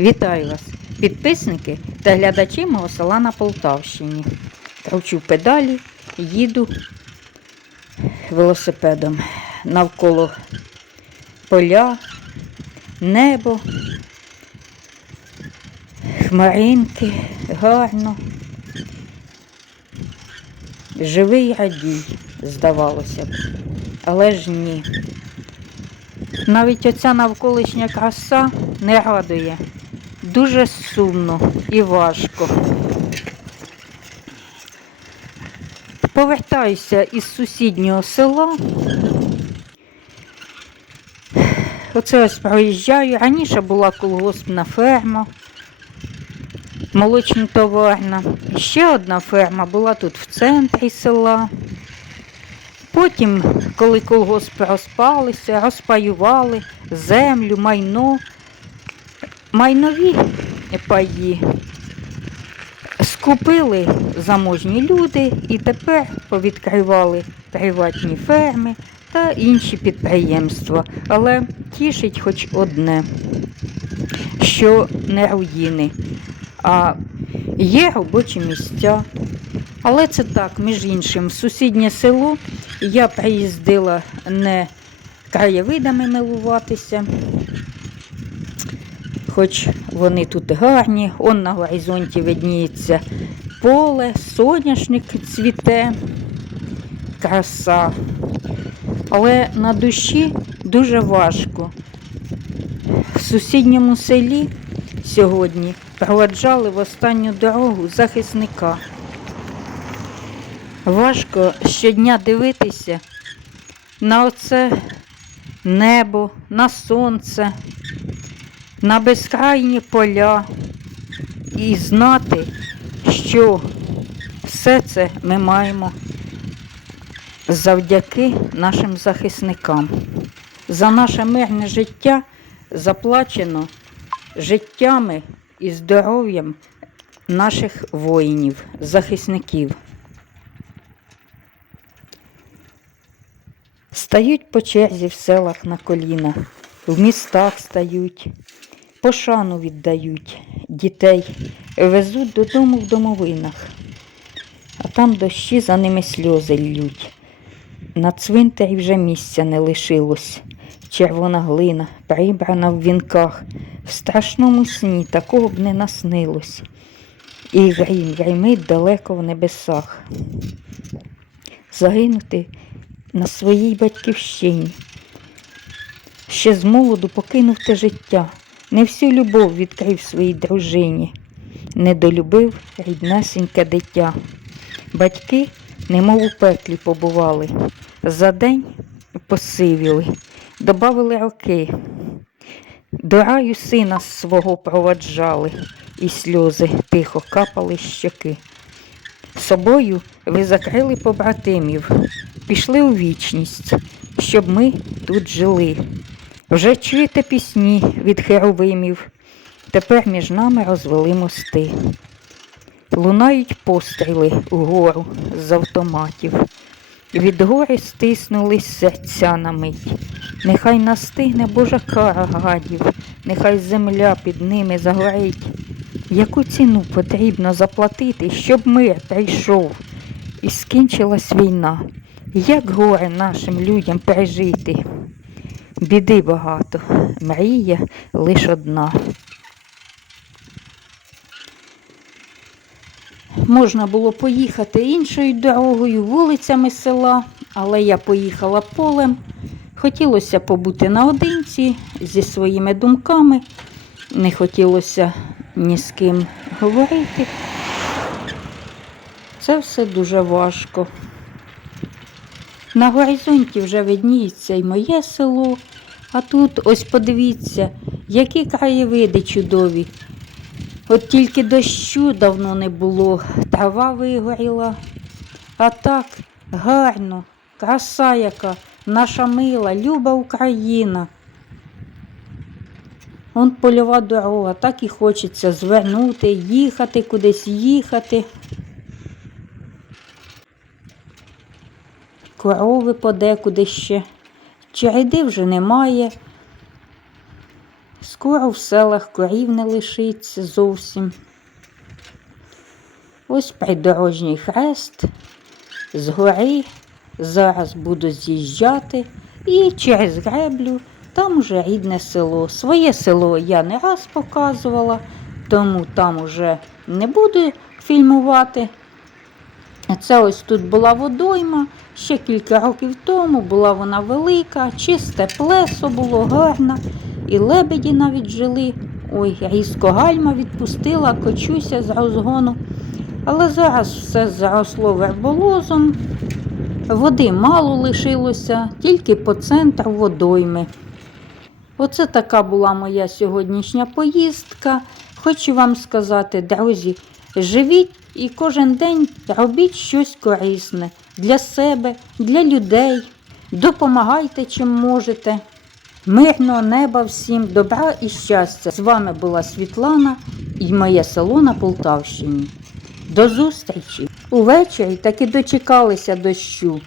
Вітаю вас, підписники та глядачі мого села на Полтавщині. Кручу педалі, їду велосипедом навколо поля, небо, хмаринки, гарно. Живий радій, здавалося б, але ж ні. Навіть оця навколишня краса не радує. Дуже сумно і важко. Повертаюся із сусіднього села. Оце ось проїжджаю. Раніше була колгоспна ферма, молочно-товарна. Ще одна ферма була тут в центрі села. Потім, коли колгоспи розпалися, розпаювали землю, майно, майнові паї скупили заможні люди і тепер повідкривали приватні ферми та інші підприємства. Але тішить хоч одне, що не руїни, а є робочі місця. Але це так, між іншим, сусіднє село я приїздила не краєвидами милуватися, хоч вони тут гарні, он на горизонті видніється поле, соняшник цвіте, краса. Але на душі дуже важко. В сусідньому селі сьогодні проваджали в останню дорогу захисника. Важко щодня дивитися на оце небо, на сонце, на безкрайні поля і знати, що все це ми маємо завдяки нашим захисникам. За наше мирне життя заплачено життями і здоров'ям наших воїнів, захисників. Стають по черзі в селах на коліна, в містах стають, пошану віддають, дітей везуть додому в домовинах, а там дощі за ними сльози ллють. На цвинтарі вже місця не лишилось. Червона глина, прибрана в вінках, в страшному сні такого б не наснилось. І грім гримить далеко в небесах. Загинути на своїй батьківщині. Ще з молоду покинув те життя, не всю любов відкрив своїй дружині, не долюбив ріднесеньке дитя. Батьки, немов у пеклі побували, за день посивіли, добавили роки. До раю сина свого проваджали, і сльози тихо капали щоки. Собою ви закрили побратимів, пішли у вічність, щоб ми тут жили. Вже чуєте пісні від херовимів, тепер між нами розвели мости. Лунають постріли угору з автоматів. Від гори стиснулись серця на мить. Нехай настигне Божа кара гадів, нехай земля під ними загорить. Яку ціну потрібно заплатити, щоб мир прийшов і скінчилась війна? Як горе нашим людям пережити? Біди багато, мрія лиш одна. Можна було поїхати іншою дорогою, вулицями села, але я поїхала полем. Хотілося побути наодинці зі своїми думками, не хотілося ні з ким говорити. Це все дуже важко. На горизонті вже видніється і моє село, а тут ось подивіться, які краєвиди чудові. От тільки дощу давно не було, трава вигоріла. А так гарно, краса яка, наша мила, люба Україна. Он польова дорога, так і хочеться звернути, їхати, кудись їхати. Корови подекуди ще. Череди вже немає. Скоро в селах корів не лишиться зовсім. Ось придорожній хрест з гори. Зараз буду з'їжджати і через греблю там уже рідне село. Своє село я не раз показувала, тому там уже не буду фільмувати. Це ось тут була водойма. Ще кілька років тому була вона велика, чисте плесо було гарно, і лебеді навіть жили. Ой, різко гальма відпустила, кочуся з розгону. Але зараз все заросло верболозом, води мало лишилося, тільки по центру водойми. Оце така була моя сьогоднішня поїздка. Хочу вам сказати, друзі, живіть і кожен день робіть щось корисне для себе, для людей. Допомагайте чим можете. Мирного неба всім, добра і щастя. З вами була Світлана і моє село на Полтавщині. До зустрічі! Увечері таки дочекалися дощу.